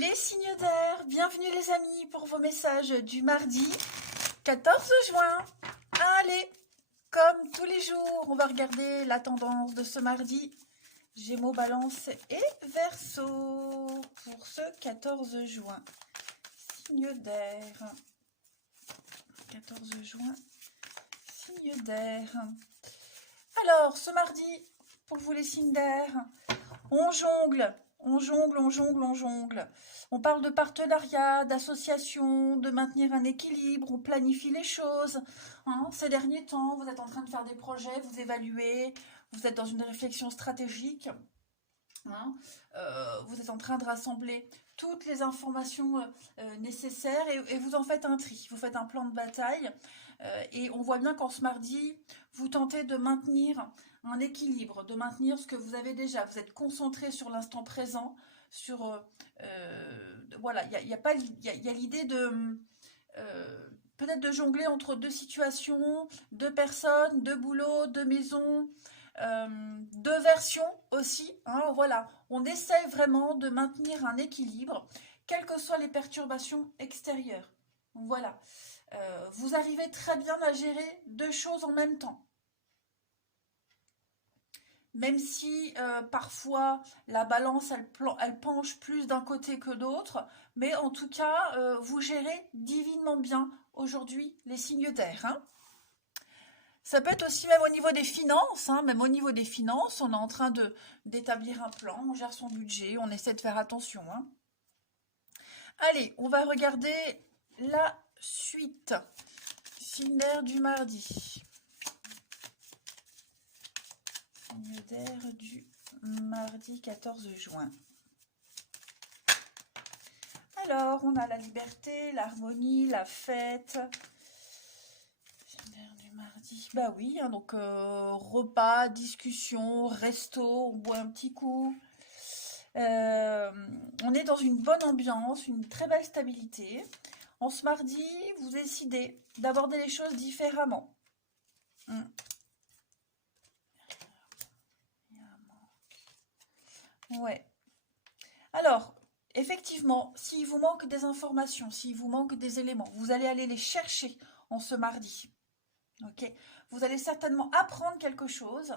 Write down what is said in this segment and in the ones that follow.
Les signes d'air, bienvenue les amis pour vos messages du mardi 14 juin. Allez, comme tous les jours, on va regarder la tendance de ce mardi. Gémeaux, Balance et Verseau pour ce 14 juin. Signe d'air. 14 juin, signe d'air. Alors, ce mardi, pour vous les signes d'air, on jongle. On jongle, on jongle, on jongle. On parle de partenariat, d'association, de maintenir un équilibre, on planifie les choses. Hein, ces derniers temps, vous êtes en train de faire des projets, vous évaluez, vous êtes dans une réflexion stratégique. Hein, vous êtes en train de rassembler toutes les informations nécessaires et vous en faites un tri. Vous faites un plan de bataille et on voit bien qu'en ce mardi, vous tentez de maintenir un équilibre, de maintenir ce que vous avez déjà. Vous êtes concentré sur l'instant présent, sur voilà, il y a l'idée de peut-être de jongler entre deux situations, deux personnes, deux boulots, deux maisons, deux versions aussi. Hein, voilà, on essaye vraiment de maintenir un équilibre, quelles que soient les perturbations extérieures. Voilà, vous arrivez très bien à gérer deux choses en même temps. Même si parfois la balance elle penche plus d'un côté que d'autre, mais en tout cas vous gérez divinement bien aujourd'hui les signes d'air. Hein. Ça peut être aussi même au niveau des finances, hein, même au niveau des finances, on est en train d'établir un plan, on gère son budget, on essaie de faire attention. Hein. Allez, on va regarder la suite. Signe d'air du mardi. Signe d'air du mardi 14 juin. Alors, on a la liberté, l'harmonie, la fête. Signe d'air du mardi. Bah oui, hein, donc repas, discussion, resto, on boit un petit coup. On est dans une bonne ambiance, une très belle stabilité. En ce mardi, vous décidez d'aborder les choses différemment. Ouais. Alors, effectivement, s'il vous manque des informations, s'il vous manque des éléments, vous allez aller les chercher en ce mardi. Ok. Vous allez certainement apprendre quelque chose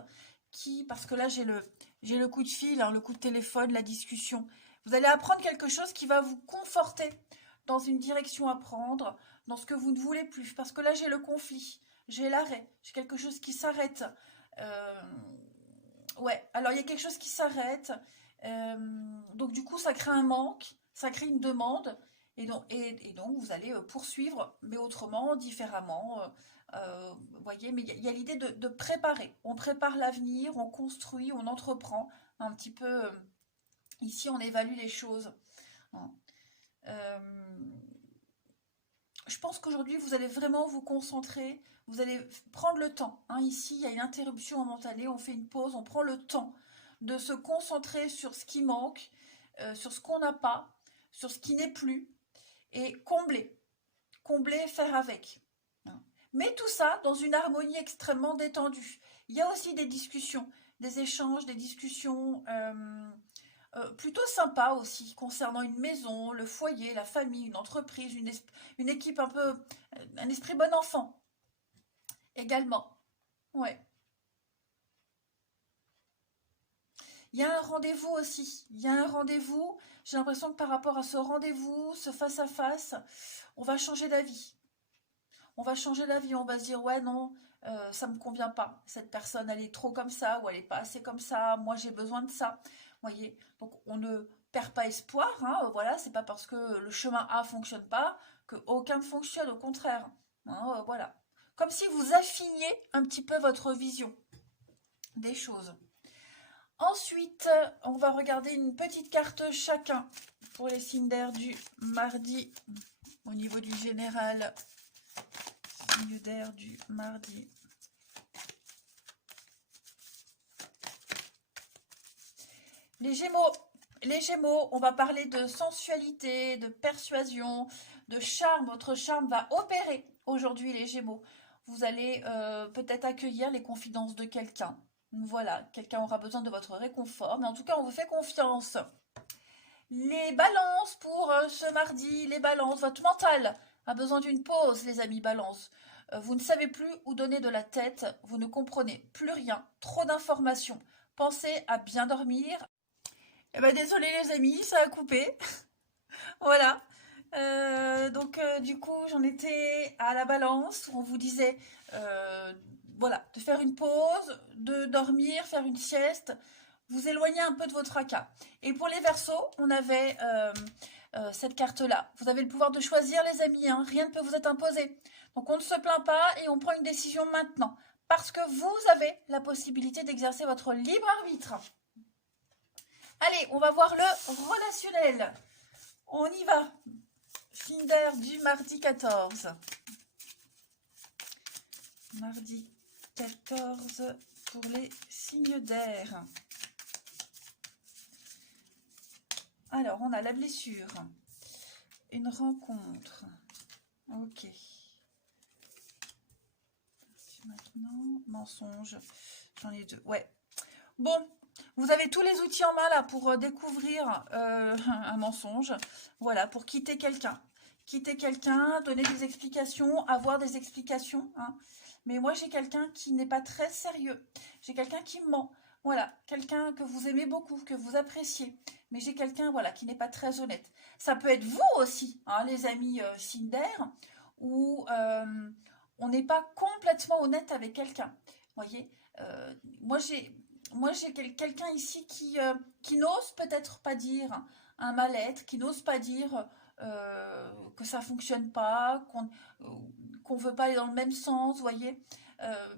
parce que là j'ai le coup de fil, hein, le coup de téléphone, la discussion. Vous allez apprendre quelque chose qui va vous conforter dans une direction à prendre, dans ce que vous ne voulez plus. Parce que là j'ai le conflit, j'ai l'arrêt, j'ai quelque chose qui s'arrête. Ouais, alors il y a quelque chose qui s'arrête. Donc du coup ça crée un manque, ça crée une demande. Et donc vous allez poursuivre, mais autrement, différemment. Vous voyez, mais il y a l'idée de préparer. On prépare l'avenir, on construit, on entreprend un petit peu. Ici, on évalue les choses. Hein. Je pense qu'aujourd'hui, vous allez vraiment vous concentrer. Vous allez prendre le temps. Hein. Ici, il y a une interruption momentanée. On fait une pause. On prend le temps de se concentrer sur ce qui manque, sur ce qu'on n'a pas, sur ce qui n'est plus. Et combler. Combler, faire avec. Mais tout ça dans une harmonie extrêmement détendue. Il y a aussi des discussions, des échanges, des discussions plutôt sympas aussi concernant une maison, le foyer, la famille, une entreprise, une équipe un peu, un esprit bon enfant également. Ouais. Il y a un rendez-vous aussi. Il y a un rendez-vous. J'ai l'impression que par rapport à ce rendez-vous, ce face-à-face, on va changer d'avis. On va changer d'avis, on va se dire ouais non, ça me convient pas. Cette personne elle est trop comme ça ou elle est pas assez comme ça. Moi j'ai besoin de ça. Voyez, donc on ne perd pas espoir. Hein, voilà, c'est pas parce que le chemin A fonctionne pas que aucun ne fonctionne. Au contraire. Hein, voilà, comme si vous affiniez un petit peu votre vision des choses. Ensuite, on va regarder une petite carte chacun pour les signes d'air du mardi au niveau du général. Signe d'air du mardi. Les Gémeaux, on va parler de sensualité, de persuasion, de charme. Votre charme va opérer aujourd'hui, les Gémeaux. Vous allez peut-être accueillir les confidences de quelqu'un. Voilà, quelqu'un aura besoin de votre réconfort, mais en tout cas, on vous fait confiance. Les balances pour ce mardi, les balances, votre mental a besoin d'une pause, les amis balances. Vous ne savez plus où donner de la tête, vous ne comprenez plus rien, trop d'informations. Pensez à bien dormir. Eh ben désolé les amis, ça a coupé. Voilà. Du coup, j'en étais à la balance. On vous disait, euh, voilà, de faire une pause, de dormir, faire une sieste, vous éloigner un peu de votre tracas. Et pour les Verseaux, on avait cette carte-là. Vous avez le pouvoir de choisir, les amis, hein. Rien ne peut vous être imposé. Donc on ne se plaint pas et on prend une décision maintenant. Parce que vous avez la possibilité d'exercer votre libre arbitre. Allez, on va voir le relationnel. On y va. Signe d'air du mardi 14. Mardi 14 pour les signes d'air. Alors, on a la blessure. Une rencontre. Ok. Maintenant, mensonge. J'en ai deux. Ouais. Bon, vous avez tous les outils en main là pour découvrir un mensonge. Voilà, pour quitter quelqu'un. Quitter quelqu'un, donner des explications, avoir des explications. Hein. Mais moi, j'ai quelqu'un qui n'est pas très sérieux. J'ai quelqu'un qui ment. Voilà, quelqu'un que vous aimez beaucoup, que vous appréciez. Mais j'ai quelqu'un voilà, qui n'est pas très honnête. Ça peut être vous aussi, hein, les amis Cinder, où on n'est pas complètement honnête avec quelqu'un. Vous voyez, moi j'ai quelqu'un ici qui n'ose peut-être pas dire un mal-être, qui n'ose pas dire que ça fonctionne pas, qu'on veut pas aller dans le même sens, vous voyez. Euh,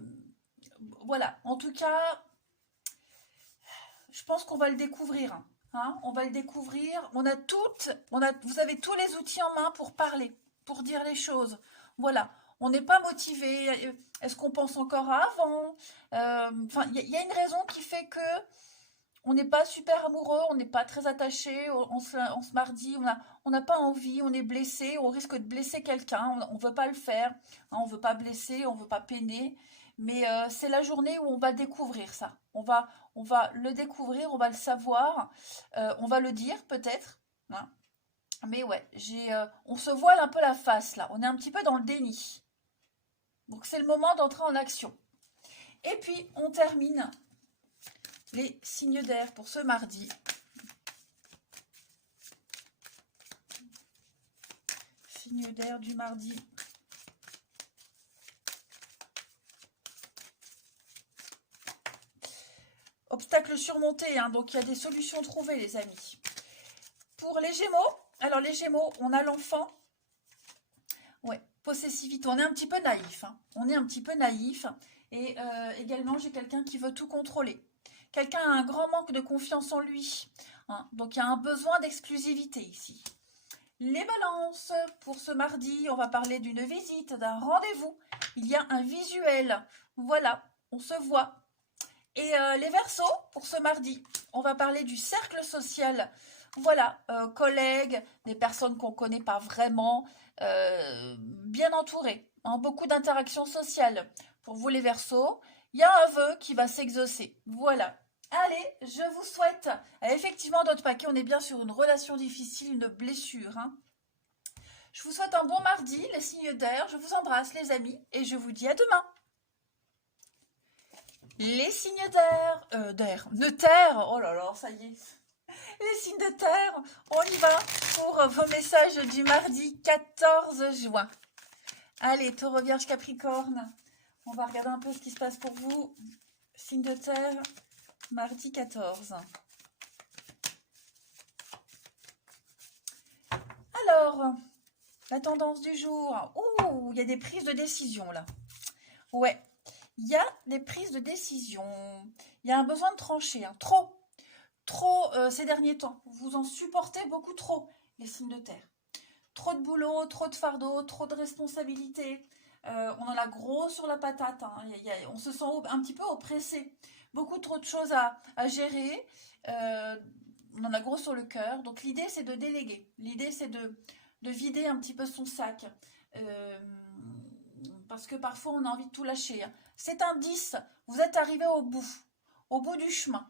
voilà, en tout cas, je pense qu'on va le découvrir. Hein, on va le découvrir. Vous avez tous les outils en main pour parler, pour dire les choses. Voilà, on n'est pas motivé. Est-ce qu'on pense encore à avant? Enfin, il y a une raison qui fait que on n'est pas super amoureux, on n'est pas très attaché, on se mardi, on n'a pas envie, on est blessé, on risque de blesser quelqu'un, on ne veut pas le faire, hein, on ne veut pas blesser, on ne veut pas peiner, mais c'est la journée où on va découvrir ça. On va le découvrir, on va le savoir, on va le dire peut-être, hein. Mais ouais, on se voile un peu la face là, on est un petit peu dans le déni. Donc c'est le moment d'entrer en action. Et puis on termine les signes d'air pour ce mardi. Signes d'air du mardi. Obstacle surmonté, hein, donc il y a des solutions trouvées, les amis. Pour les Gémeaux, alors les Gémeaux, on a l'enfant. Ouais, possessivité, on est un petit peu naïf. Hein. On est un petit peu naïf. Et également, j'ai quelqu'un qui veut tout contrôler. Quelqu'un a un grand manque de confiance en lui. Hein, donc il y a un besoin d'exclusivité ici. Les balances, pour ce mardi, on va parler d'une visite, d'un rendez-vous. Il y a un visuel. Voilà, on se voit. Et les Verseaux, pour ce mardi, on va parler du cercle social. Voilà, collègues, des personnes qu'on ne connaît pas vraiment, bien entourées, hein, beaucoup d'interactions sociales. Pour vous les Verseaux, il y a un vœu qui va s'exaucer. Voilà. Allez, je vous souhaite, effectivement, d'autres paquets, on est bien sur une relation difficile, une blessure. Hein. Je vous souhaite un bon mardi, les signes d'air. Je vous embrasse, les amis, et je vous dis à demain. Les signes de terre, oh là là, ça y est. Les signes de terre, on y va pour vos messages du mardi 14 juin. Allez, Taureau, Vierge, Capricorne, on va regarder un peu ce qui se passe pour vous. Signe de terre, mardi 14. Alors, la tendance du jour. Ouh, il y a des prises de décision là. Ouais, il y a des prises de décision. Il y a un besoin de trancher, hein. Trop ces derniers temps. Vous en supportez beaucoup trop, les signes de terre. Trop de boulot, trop de fardeau, trop de responsabilités. On en a gros sur la patate. Hein. On se sent un petit peu oppressé. Beaucoup trop de choses à gérer. On en a gros sur le cœur. Donc l'idée, c'est de déléguer. L'idée, c'est de vider un petit peu son sac. Parce que parfois, on a envie de tout lâcher. Hein. C'est un 10. Vous êtes arrivé au bout du chemin.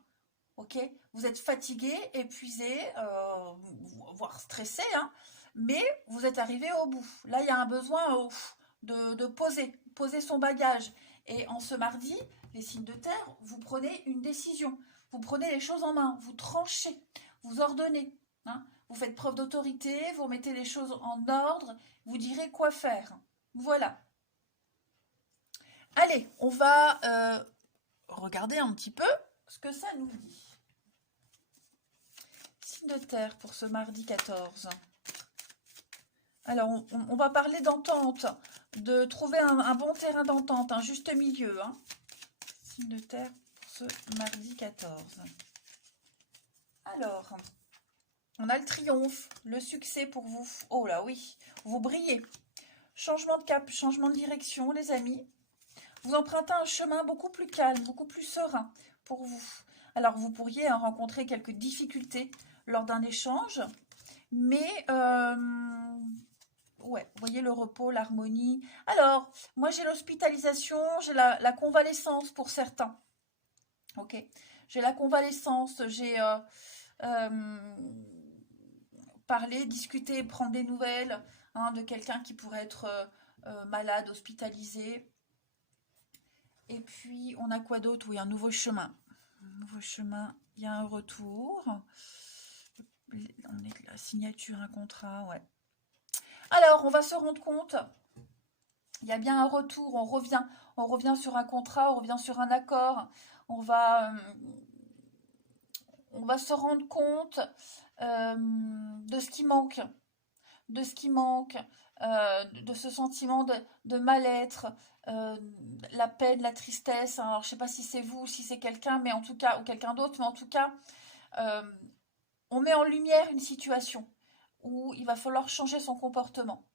ok? Vous êtes fatigué, épuisé, voire stressé, hein, mais vous êtes arrivé au bout. Là, il y a un besoin de poser son bagage. Et en ce mardi, les signes de terre, vous prenez une décision. Vous prenez les choses en main, vous tranchez, vous ordonnez. Hein, vous faites preuve d'autorité, vous remettez les choses en ordre, vous direz quoi faire. Voilà. Allez, on va regarder un petit peu ce que ça nous dit. Signe de terre pour ce mardi 14. Alors, on va parler d'entente, de trouver un bon terrain d'entente, un juste milieu. Hein. Signe de terre pour ce mardi 14. Alors, on a le triomphe, le succès pour vous. Oh là oui, vous brillez. Changement de cap, changement de direction, les amis. Vous empruntez un chemin beaucoup plus calme, beaucoup plus serein pour vous. Alors, vous pourriez rencontrer quelques difficultés lors d'un échange, mais ouais, vous voyez le repos, l'harmonie. Alors, moi j'ai l'hospitalisation, j'ai la convalescence pour certains. Ok, j'ai la convalescence, j'ai parler, discuter, prendre des nouvelles hein, de quelqu'un qui pourrait être malade, hospitalisé. Et puis, on a quoi d'autre? Oui, un nouveau chemin. Un nouveau chemin, il y a un retour. On est la signature, un contrat, ouais. Alors, on va se rendre compte, il y a bien un retour, on revient sur un contrat, on revient sur un accord, on va se rendre compte de ce qui manque, de ce sentiment de mal-être, la peine, la tristesse. Alors, je ne sais pas si c'est vous ou si c'est quelqu'un, mais en tout cas, ou quelqu'un d'autre, mais en tout cas, on met en lumière une situation où il va falloir changer son comportement.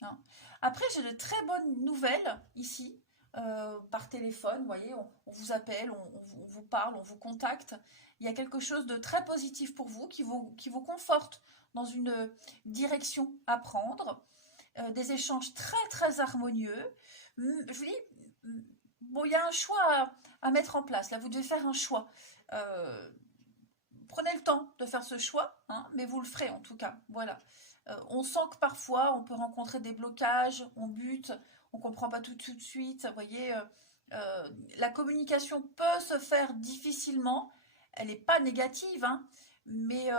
Hein. Après, j'ai de très bonnes nouvelles ici, par téléphone, vous voyez, on vous appelle, on vous parle, on vous contacte. Il y a quelque chose de très positif pour vous, qui vous conforte dans une direction à prendre, des échanges très très harmonieux. Je vous dis, bon, il y a un choix à mettre en place, là vous devez faire un choix. Prenez le temps de faire ce choix, hein, mais vous le ferez en tout cas, voilà. On sent que parfois on peut rencontrer des blocages, on bute, on ne comprend pas tout de suite, vous voyez, la communication peut se faire difficilement, elle n'est pas négative, hein, mais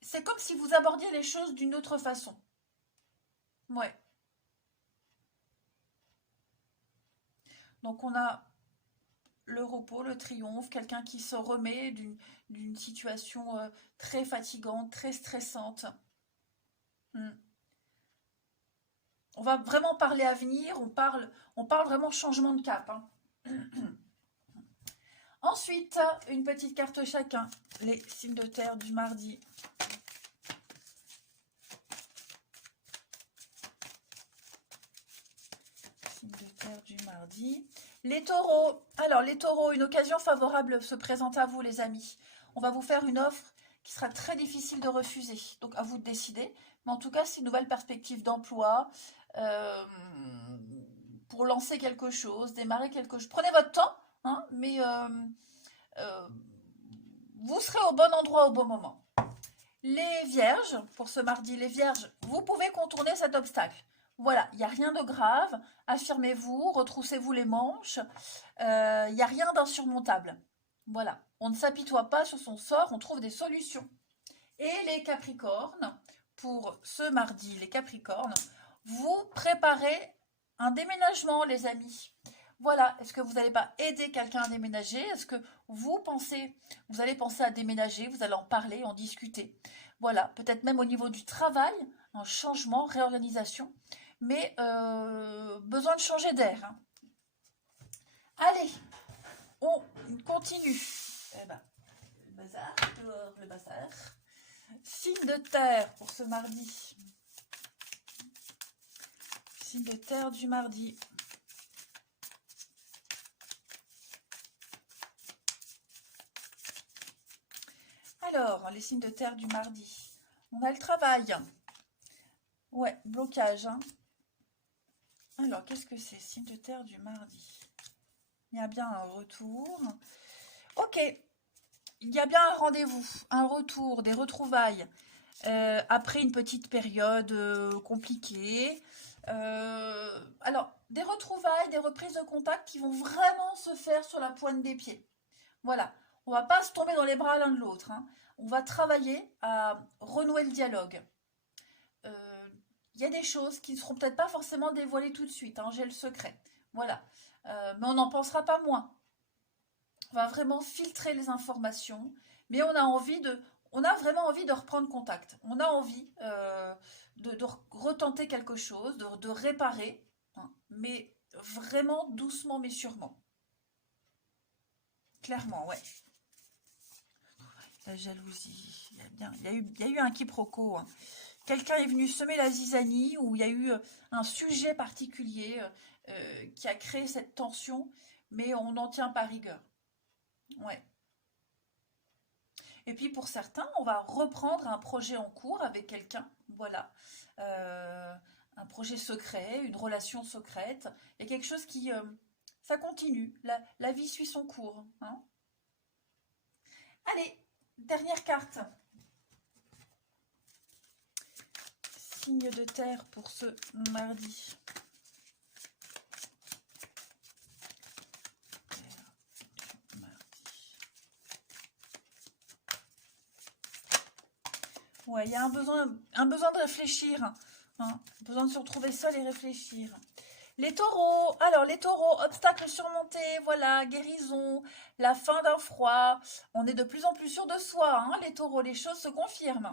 c'est comme si vous abordiez les choses d'une autre façon. Ouais. Donc on a le repos, le triomphe, quelqu'un qui se remet d'une situation très fatigante, très stressante. On va vraiment parler avenir, on parle vraiment changement de cap. Hein. Ensuite, une petite carte chacun, les signes de terre du mardi. Signes de terre du mardi. Les taureaux. Alors, les taureaux, une occasion favorable se présente à vous, les amis. On va vous faire une offre qui sera très difficile de refuser. Donc, à vous de décider. Mais en tout cas, c'est une nouvelle perspective d'emploi pour lancer quelque chose, démarrer quelque chose. Prenez votre temps, hein, mais vous serez au bon endroit au bon moment. Les vierges, pour ce mardi, les vierges, vous pouvez contourner cet obstacle. Voilà, il n'y a rien de grave. Affirmez-vous, retroussez-vous les manches. Il n'y a rien d'insurmontable. Voilà, on ne s'apitoie pas sur son sort, on trouve des solutions. Et les capricornes, pour ce mardi, les capricornes, vous préparez un déménagement, les amis. Voilà, est-ce que vous n'allez pas aider quelqu'un à déménager? Est-ce que vous allez penser à déménager? Vous allez en parler, en discuter. Voilà, peut-être même au niveau du travail, un changement, réorganisation. Mais besoin de changer d'air. Hein. Allez, on continue. Eh ben, le bazar, dehors le bazar. Signe de terre pour ce mardi. Signe de terre du mardi. Alors, les signes de terre du mardi. On a le travail. Ouais, blocage. Hein. Alors, qu'est-ce que c'est? Signe de terre du mardi. Il y a bien un retour. Ok, il y a bien un rendez-vous, un retour, des retrouvailles. Après une petite période compliquée. Alors, des retrouvailles, des reprises de contact qui vont vraiment se faire sur la pointe des pieds. Voilà, on va pas se tomber dans les bras l'un de l'autre, hein. On va travailler à renouer le dialogue. Il y a des choses qui ne seront peut-être pas forcément dévoilées tout de suite, hein, j'ai le secret. Voilà, mais on n'en pensera pas moins. On va vraiment filtrer les informations, mais on a vraiment envie de reprendre contact. On a envie de retenter quelque chose, de réparer, hein, mais vraiment doucement mais sûrement. Clairement, ouais. La jalousie, il y a eu un quiproquo, hein. Quelqu'un est venu semer la zizanie ou il y a eu un sujet particulier qui a créé cette tension, mais on n'en tient pas rigueur. Ouais. Et puis pour certains, on va reprendre un projet en cours avec quelqu'un, voilà. Euh, un projet secret, une relation secrète, et quelque chose qui, ça continue, la vie suit son cours, hein. Allez, dernière carte. Signe de terre pour ce mardi. Ouais, il y a un besoin de réfléchir, hein, besoin de se retrouver seul et réfléchir. Les taureaux, alors les taureaux, obstacles surmontés, voilà, guérison, la fin d'un froid. On est de plus en plus sûr de soi, hein, les taureaux, les choses se confirment.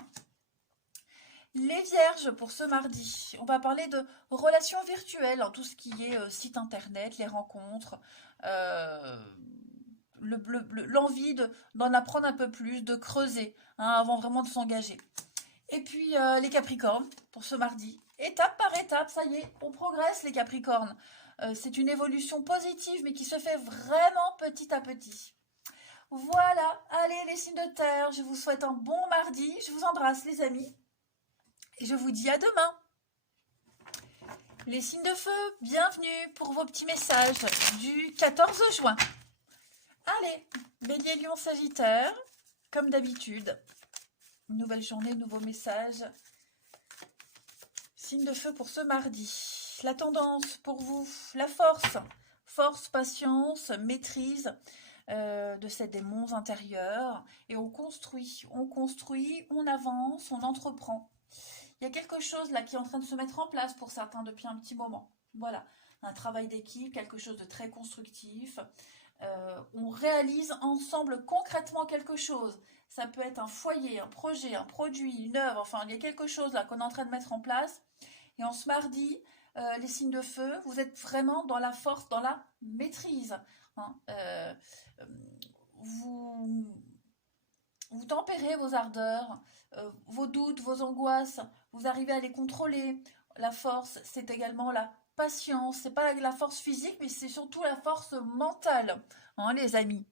Les vierges pour ce mardi, on va parler de relations virtuelles, hein, tout ce qui est site internet, les rencontres, l'envie d'en apprendre un peu plus, de creuser, hein, avant vraiment de s'engager. Et puis les capricornes pour ce mardi. Étape par étape, ça y est, on progresse les capricornes. C'est une évolution positive mais qui se fait vraiment petit à petit. Voilà, allez les signes de terre, je vous souhaite un bon mardi. Je vous embrasse les amis. Et je vous dis à demain. Les signes de feu, bienvenue pour vos petits messages du 14 juin. Allez, Bélier, Lion, Sagittaire, comme d'habitude. Nouvelle journée, nouveau message. Signe de feu pour ce mardi. La tendance pour vous, la force. Force, patience, maîtrise de ces démons intérieurs. Et on construit, on avance, on entreprend. Il y a quelque chose là qui est en train de se mettre en place pour certains depuis un petit moment. Voilà, un travail d'équipe, quelque chose de très constructif. On réalise ensemble concrètement quelque chose. Ça peut être un foyer, un projet, un produit, une œuvre. Enfin, il y a quelque chose là qu'on est en train de mettre en place. Et en ce mardi, les signes de feu, vous êtes vraiment dans la force, dans la maîtrise, hein. Vous, vous tempérez vos ardeurs, vos doutes, vos angoisses. Vous arrivez à les contrôler. La force, c'est également la patience. C'est pas la force physique, mais c'est surtout la force mentale, hein, les amis.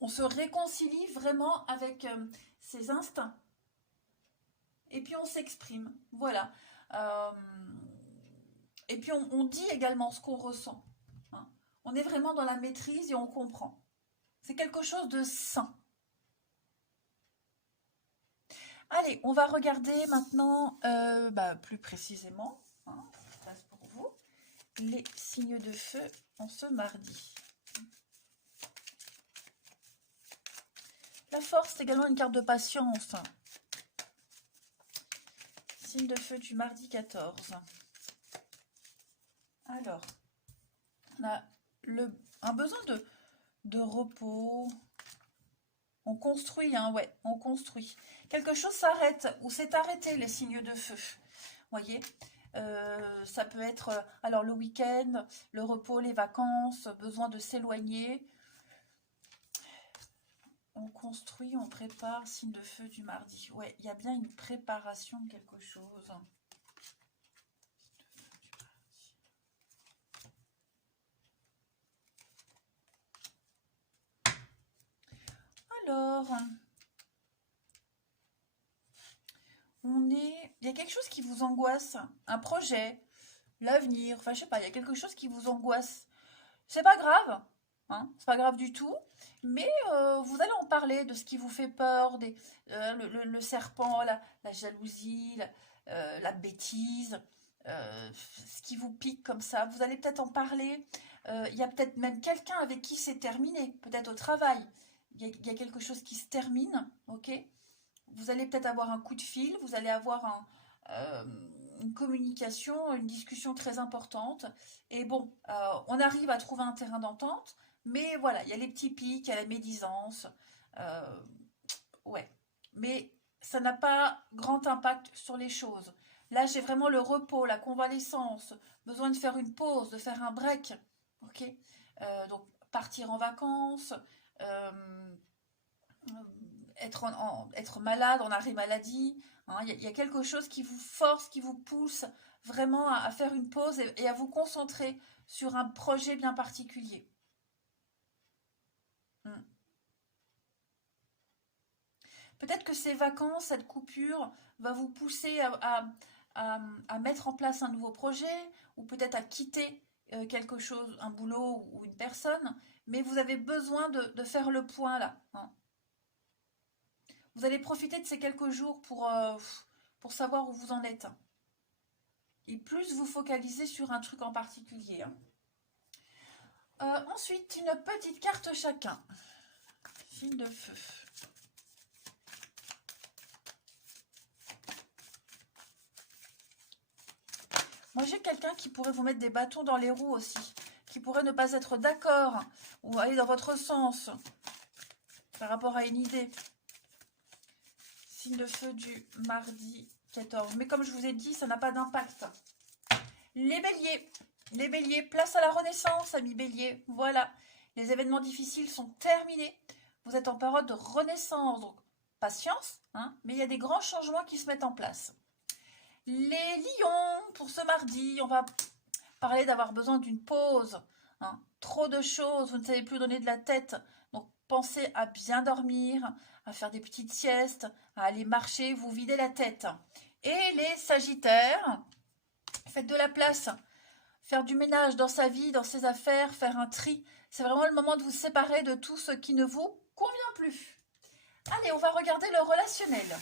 On se réconcilie vraiment avec ses instincts. Et puis on s'exprime. Voilà. Et puis on dit également ce qu'on ressent, hein. On est vraiment dans la maîtrise et on comprend. C'est quelque chose de sain. Allez, on va regarder maintenant plus précisément, hein, pour vous, les signes de feu en ce mardi. La force, c'est également une carte de patience. Signe de feu du mardi 14. Alors, on a un besoin de repos. On construit, hein, ouais, on construit. Quelque chose s'arrête ou s'est arrêté, les signes de feu. Voyez, ça peut être alors le week-end, le repos, les vacances, besoin de s'éloigner. On construit, on prépare, signe de feu du mardi. Ouais, il y a bien une préparation de quelque chose. Alors, il y a quelque chose qui vous angoisse, un projet, l'avenir, enfin je sais pas, il y a quelque chose qui vous angoisse. C'est pas grave, hein, c'est pas grave du tout. Mais vous allez en parler de ce qui vous fait peur, le serpent, la jalousie, la bêtise, ce qui vous pique comme ça. Vous allez peut-être en parler. Il y a peut-être même quelqu'un avec qui c'est terminé, peut-être au travail. Il y a quelque chose qui se termine, ok? Vous allez peut-être avoir un coup de fil, vous allez avoir euh, une communication, une discussion très importante. Et bon, on arrive à trouver un terrain d'entente, mais voilà, il y a les petits pics, il y a la médisance. euh, ouais, mais ça n'a pas grand impact sur les choses. Là, j'ai vraiment le repos, la convalescence, besoin de faire une pause, de faire un break. Ok. Donc, partir en vacances, euh, être malade, en arrêt maladie. Hein, y a quelque chose qui vous force, qui vous pousse vraiment à faire une pause et à vous concentrer sur un projet bien particulier. Hmm. Peut-être que ces vacances, cette coupure, va vous pousser à mettre en place un nouveau projet ou peut-être à quitter quelque chose, un boulot ou une personne, mais vous avez besoin de faire le point là. Hein. Vous allez profiter de ces quelques jours pour savoir où vous en êtes. Et plus vous focalisez sur un truc en particulier. Hein. Ensuite, une petite carte chacun. Signe de feu. Moi, j'ai quelqu'un qui pourrait vous mettre des bâtons dans les roues aussi, qui pourrait ne pas être d'accord ou aller dans votre sens par rapport à une idée. Signe de feu du mardi 14. Mais comme je vous ai dit, ça n'a pas d'impact. Les béliers, place à la renaissance, amis béliers. Voilà, les événements difficiles sont terminés. Vous êtes en période de renaissance, donc patience, hein, mais il y a des grands changements qui se mettent en place. Les lions, pour ce mardi, on va parler d'avoir besoin d'une pause. Hein. Trop de choses, vous ne savez plus donner de la tête. Donc pensez à bien dormir, à faire des petites siestes, à aller marcher, vous vider la tête. Et les sagittaires, faites de la place. Faire du ménage dans sa vie, dans ses affaires, faire un tri. C'est vraiment le moment de vous séparer de tout ce qui ne vous convient plus. Allez, on va regarder le relationnel.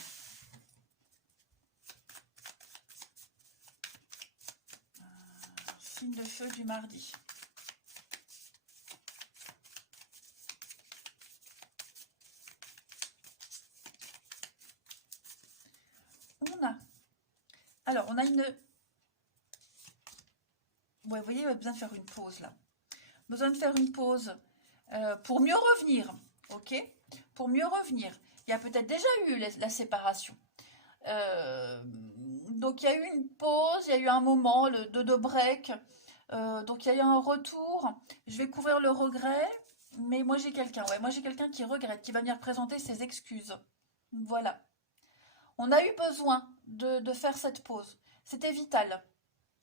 Signe de feu du mardi. On a une... Ouais, vous voyez, il y a besoin de faire une pause là. Besoin de faire une pause pour mieux revenir. Ok. Pour mieux revenir. Il y a peut-être déjà eu la séparation. Donc il y a eu une pause, il y a eu un moment de break. Donc il y a eu un retour. Je vais couvrir le regret. Mais moi j'ai quelqu'un. Ouais, moi j'ai quelqu'un qui regrette, qui va venir présenter ses excuses. Voilà. On a eu besoin de faire cette pause. C'était vital.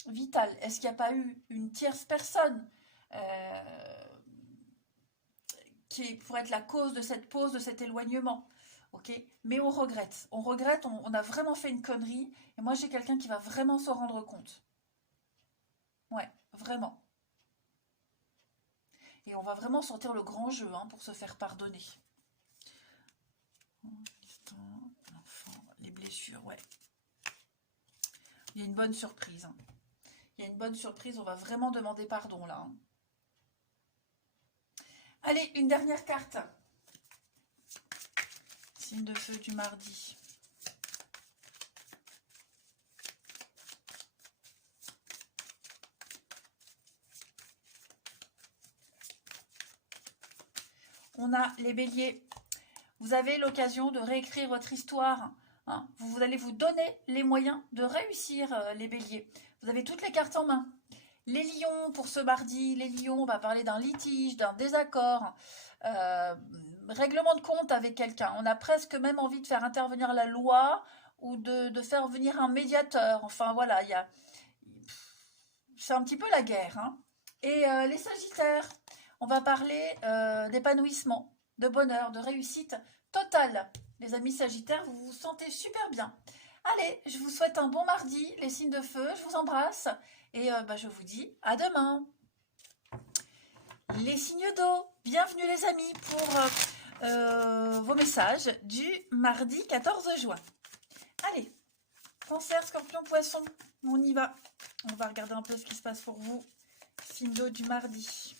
Vital. Est-ce qu'il n'y a pas eu une tierce personne qui pourrait être la cause de cette pause, de cet éloignement? Ok. Mais on regrette. On regrette, on a vraiment fait une connerie. Et moi, j'ai quelqu'un qui va vraiment s'en rendre compte. Ouais, vraiment. Et on va vraiment sortir le grand jeu hein, pour se faire pardonner. L'enfant, les blessures, ouais. Il y a une bonne surprise. Hein. Il y a une bonne surprise, on va vraiment demander pardon là. Hein. Allez, une dernière carte. Signe de feu du mardi. On a les béliers. Vous avez l'occasion de réécrire votre histoire. Hein. Vous allez vous donner les moyens de réussir, les béliers. Vous avez toutes les cartes en main. Les lions, pour ce mardi, les lions, on va parler d'un litige, d'un désaccord, règlement de compte avec quelqu'un. On a presque même envie de faire intervenir la loi ou de faire venir un médiateur. Enfin, voilà, c'est un petit peu la guerre. Hein. Et les sagittaires, on va parler d'épanouissement, de bonheur, de réussite totale. Les amis sagittaires, vous vous sentez super bien. Allez, je vous souhaite un bon mardi, les signes de feu, je vous embrasse et je vous dis à demain. Les signes d'eau, bienvenue les amis pour vos messages du mardi 14 juin. Allez, Cancer, Scorpion, Poisson, on y va. On va regarder un peu ce qui se passe pour vous. Signe d'eau du mardi.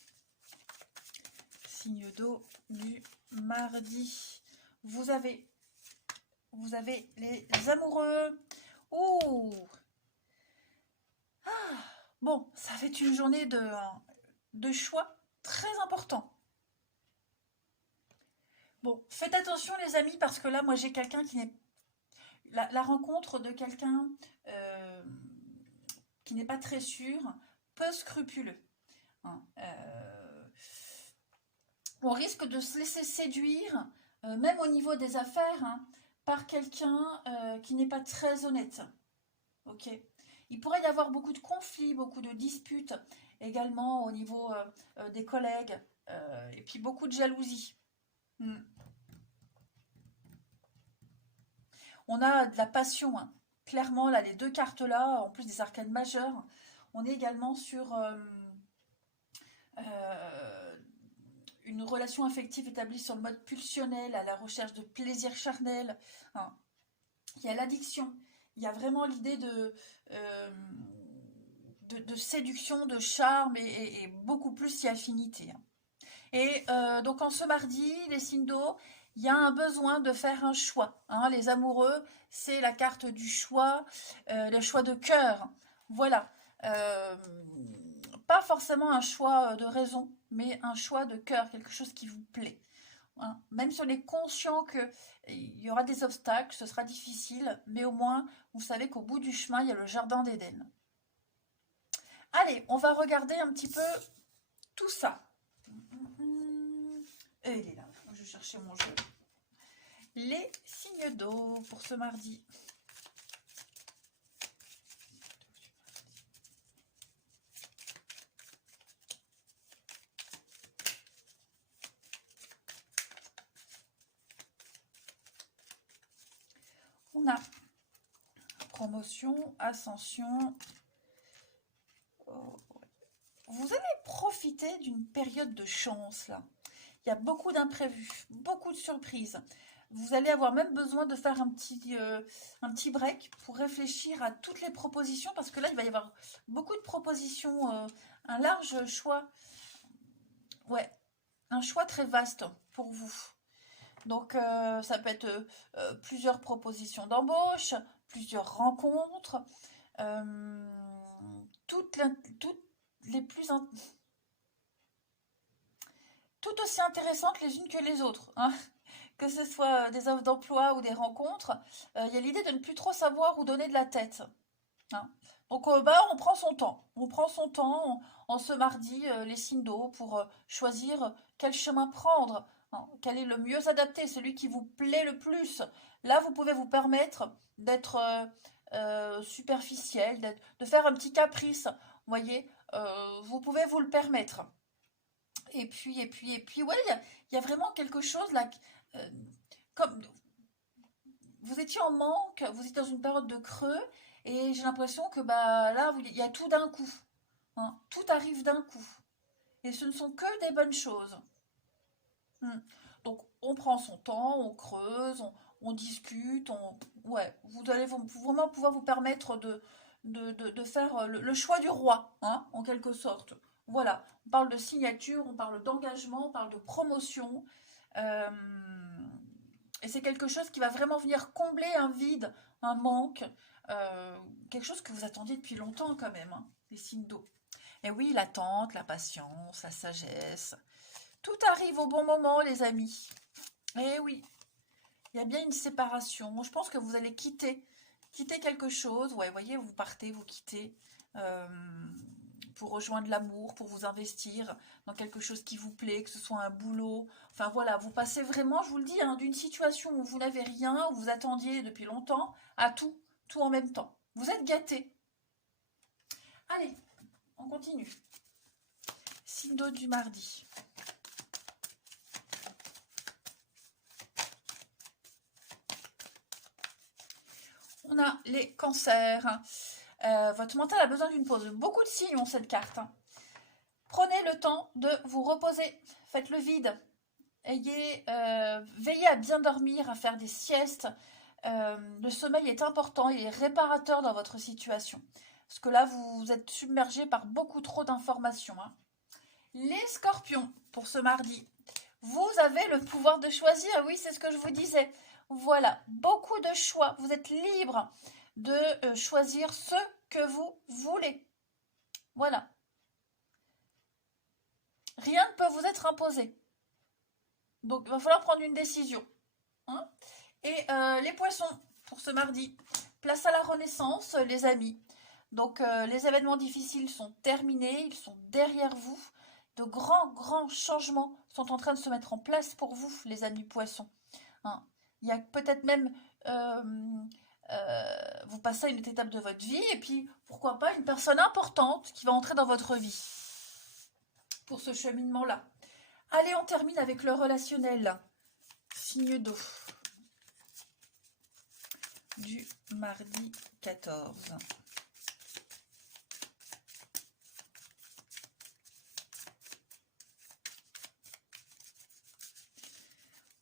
Signe d'eau du mardi. Vous avez les amoureux. Ouh. Bon, ça va être une journée de choix très important. Bon, faites attention les amis, parce que là, moi, j'ai quelqu'un qui n'est... La rencontre de quelqu'un qui n'est pas très sûr, peu scrupuleux. Hein. On risque de se laisser séduire, même au niveau des affaires, hein, par quelqu'un qui n'est pas très honnête. Ok. Il pourrait y avoir beaucoup de conflits, beaucoup de disputes, également au niveau des collègues, et puis beaucoup de jalousie. On a de la passion, hein. Clairement, là, les deux cartes-là, en plus des arcanes majeures, on est également sur une relation affective établie sur le mode pulsionnel, à la recherche de plaisir charnel. Hein. Il y a l'addiction. Il y a vraiment l'idée de séduction, de charme et beaucoup plus si affinité. Hein. Et donc en ce mardi, les signes d'eau, il y a un besoin de faire un choix. Hein. Les amoureux, c'est la carte du choix, le choix de cœur. Voilà. Pas forcément un choix de raison, mais un choix de cœur, quelque chose qui vous plaît. Hein. Même si on est conscient qu'il y aura des obstacles, ce sera difficile, mais au moins, vous savez qu'au bout du chemin, il y a le jardin d'Éden. Allez, on va regarder un petit peu tout ça. Et il est là, je cherchais mon jeu. Les signes d'eau pour ce mardi. On a promotion, ascension. Vous allez profiter d'une période de chance là. Il y a beaucoup d'imprévus, beaucoup de surprises. Vous allez avoir même besoin de faire un petit break pour réfléchir à toutes les propositions, parce que là, il va y avoir beaucoup de propositions, un large choix. Ouais, un choix très vaste pour vous. Donc, ça peut être plusieurs propositions d'embauche, plusieurs rencontres, toutes les plus... tout aussi intéressantes les unes que les autres. Hein. Que ce soit des offres d'emploi ou des rencontres, il y a l'idée de ne plus trop savoir où donner de la tête. Hein. Donc, on prend son temps. On prend son temps en ce mardi, les signes d'eau, pour choisir quel chemin prendre. Hein. Quel est le mieux adapté, celui qui vous plaît le plus. Là, vous pouvez vous permettre d'être superficiel, de faire un petit caprice. Vous voyez, vous pouvez vous le permettre. Et puis, ouais, il y a vraiment quelque chose là, comme vous étiez en manque, vous étiez dans une période de creux, et j'ai l'impression que là, il y a tout d'un coup. Hein, tout arrive d'un coup. Et ce ne sont que des bonnes choses. Donc, on prend son temps, on creuse, on discute, ouais, vous allez vraiment pouvoir vous permettre de faire le choix du roi, hein, en quelque sorte. Voilà, on parle de signature, on parle d'engagement, on parle de promotion. Et c'est quelque chose qui va vraiment venir combler un vide, un manque, quelque chose que vous attendiez depuis longtemps quand même, hein, les signes d'eau. Et oui, l'attente, la patience, la sagesse, tout arrive au bon moment, les amis. Et oui, il y a bien une séparation. Je pense que vous allez quitter quelque chose. Ouais, vous voyez, vous partez, vous quittez pour rejoindre l'amour, pour vous investir dans quelque chose qui vous plaît, que ce soit un boulot. Enfin voilà, vous passez vraiment, je vous le dis, hein, d'une situation où vous n'avez rien, où vous attendiez depuis longtemps, à tout en même temps. Vous êtes gâtés. Allez, on continue. Signe d'eau du mardi. On a les cancers. Votre mental a besoin d'une pause. Beaucoup de signes ont cette carte. Hein. Prenez le temps de vous reposer. Faites le vide. Veillez à bien dormir, à faire des siestes. Le sommeil est important, il est réparateur dans votre situation. Parce que là, vous êtes submergé par beaucoup trop d'informations. Hein. Les scorpions, pour ce mardi, vous avez le pouvoir de choisir. Oui, c'est ce que je vous disais. Voilà, beaucoup de choix. Vous êtes libre de choisir ce que vous voulez. Voilà. Rien ne peut vous être imposé. Donc, il va falloir prendre une décision. Hein. Et les poissons, pour ce mardi, place à la renaissance, les amis. Donc, les événements difficiles sont terminés, ils sont derrière vous. De grands changements sont en train de se mettre en place pour vous, les amis poissons. Hein. Il y a peut-être même, vous passez à une autre étape de votre vie, et puis, pourquoi pas, une personne importante qui va entrer dans votre vie pour ce cheminement-là. Allez, on termine avec le relationnel. Signe d'eau. Du mardi 14.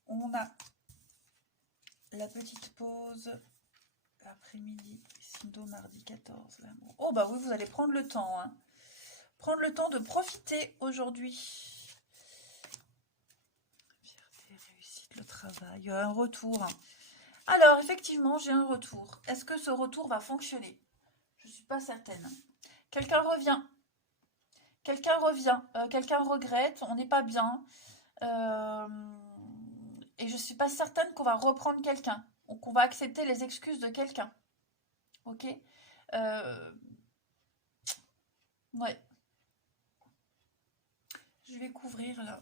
On a la petite pause l'après-midi, signe d'eau mardi 14. L'amour. Oh bah oui, vous allez prendre le temps. Hein. Prendre le temps de profiter aujourd'hui. Le travail, un retour. Alors, effectivement, j'ai un retour. Est-ce que ce retour va fonctionner? Je ne suis pas certaine. Quelqu'un revient. Quelqu'un revient. Quelqu'un regrette. On n'est pas bien. Et je ne suis pas certaine qu'on va reprendre quelqu'un. Ou qu'on va accepter les excuses de quelqu'un. Ok? Ouais. Je vais couvrir là.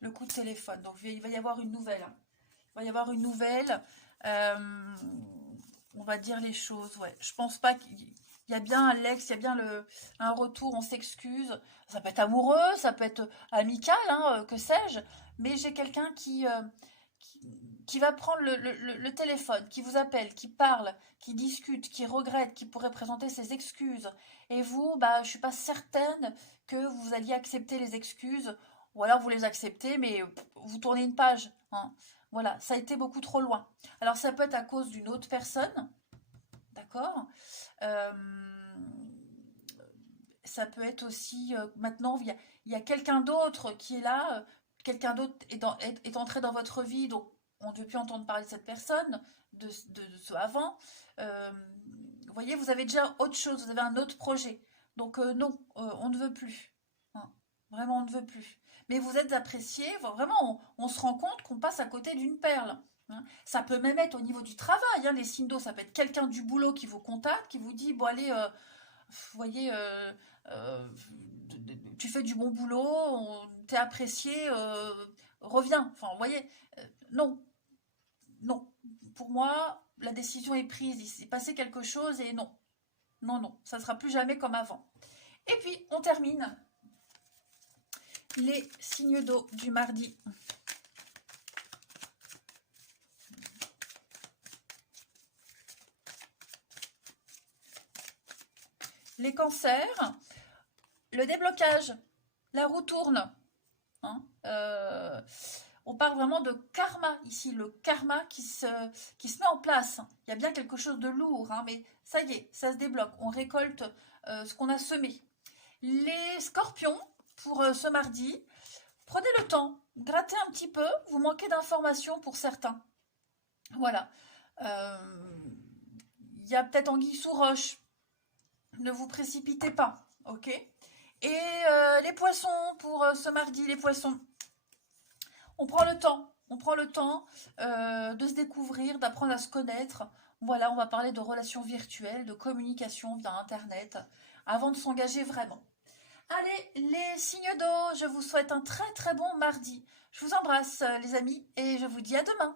Le coup de téléphone. Donc, il va y avoir une nouvelle. Hein. Il va y avoir une nouvelle. On va dire les choses. Ouais. Je pense pas qu'il y a bien un Lex, il y a bien un retour, on s'excuse. Ça peut être amoureux, ça peut être amical, hein, que sais-je. Mais j'ai quelqu'un qui va prendre le téléphone, qui vous appelle, qui parle, qui discute, qui regrette, qui pourrait présenter ses excuses. Et vous, bah, je suis pas certaine que vous alliez accepter les excuses. Ou alors vous les acceptez, mais vous tournez une page. Hein. Voilà, ça a été beaucoup trop loin. Alors ça peut être à cause d'une autre personne, d'accord. Ça peut être aussi, maintenant, il y a quelqu'un d'autre qui est là, quelqu'un d'autre est entré dans votre vie, donc on ne veut plus entendre parler de cette personne, de ce avant. Vous voyez, vous avez déjà autre chose, vous avez un autre projet. Donc non, on ne veut plus. Hein. Vraiment, on ne veut plus. Mais vous êtes apprécié, vraiment, on se rend compte qu'on passe à côté d'une perle. Hein. Ça peut même être au niveau du travail, hein, les signes d'eau, ça peut être quelqu'un du boulot qui vous contacte, qui vous dit, bon allez, vous voyez, tu fais du bon boulot, t'es apprécié, reviens. Enfin, vous voyez, non, non. Pour moi, la décision est prise, il s'est passé quelque chose et non. Non, ça ne sera plus jamais comme avant. Et puis, on termine les signes d'eau du mardi. Les cancers, le déblocage, la roue tourne. Hein, on parle vraiment de karma ici, le karma qui se met en place. Il y a bien quelque chose de lourd, hein, mais ça y est, ça se débloque. On récolte ce qu'on a semé. Les scorpions, pour ce mardi, prenez le temps, grattez un petit peu, vous manquez d'informations pour certains. Voilà. Il y a peut-être anguille sous roche. Ne vous précipitez pas, ok? Et les poissons, pour ce mardi, les poissons, on prend le temps de se découvrir, d'apprendre à se connaître. Voilà, on va parler de relations virtuelles, de communication via Internet, avant de s'engager vraiment. Allez, les signes d'eau, je vous souhaite un très très bon mardi. Je vous embrasse les amis et je vous dis à demain.